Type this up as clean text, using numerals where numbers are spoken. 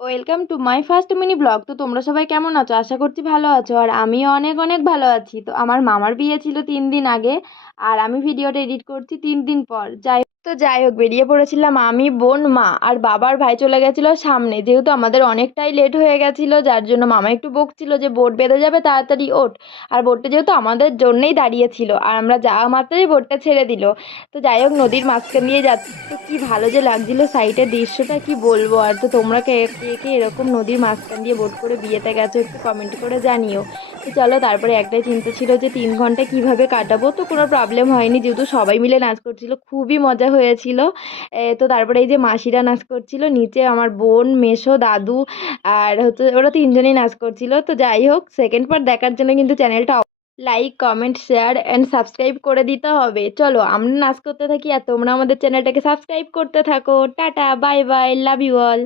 Welcome to my first mini blog. তো তোমরা সবাই কেমন আছো? আশা করছি ভালো আছো। আর আমিও অনেক অনেক ভালো আছি। তো আমার মামার বিয়ে ছিল 3 দিন আগে, আর আমি ভিডিওটা এডিট করছি 3 দিন পর। যাই হোক, বেরিয়ে পড়েছিলাম আমি, বোন, মা আর বাবার ভাই চলে গেছিলো সামনে, যেহেতু আমাদের অনেকটাই লেট হয়ে গেছিলো, যার জন্য মামা একটু বকছিল যে বোট বেঁধে যাবে, তাড়াতাড়ি ওঠ। আর বোটটা যেহেতু আমাদের জন্যই দাঁড়িয়েছিল, আর আমরা যাওয়া মাত্রই বোটটা ছেড়ে দিল। তো যাই হোক, নদীর মাঝখান দিয়ে যাচ্ছি, তো কি ভালো যে লাগছিল সাইডের দৃশ্যটা, কি বলবো। আর তো তোমরা কে কে কে এরকম নদীর মাঝখান দিয়ে বোট করে বিয়েতে গেছো একটু কমেন্ট করে জানিও। তো চলো, তারপরে একটাই চিন্তা ছিল যে 3 ঘন্টা কিভাবে কাটাবো। তো কোনো প্রবলেম হয়নি, যেহেতু সবাই মিলে নাচ করছিল, খুবই মজা হয়েছিল। তো তারপরে এই যে মাসিরা নাচ করছিল, নিচে আমার বোন, মেসো, দাদু আর হচ্ছে ওরা 3জনেই নাচ করছিল। তো যাই হোক, সেকেন্ড পার্ট দেখার জন্য কিন্তু চ্যানেলটা like, comment, share and subscribe করে দিতে হবে। চলো আমরা নাচ করতে থাকি, আর তোমরা আমাদের চ্যানেলটাকে সাবস্ক্রাইব করতে থাকো। Tata, bye bye, love you all.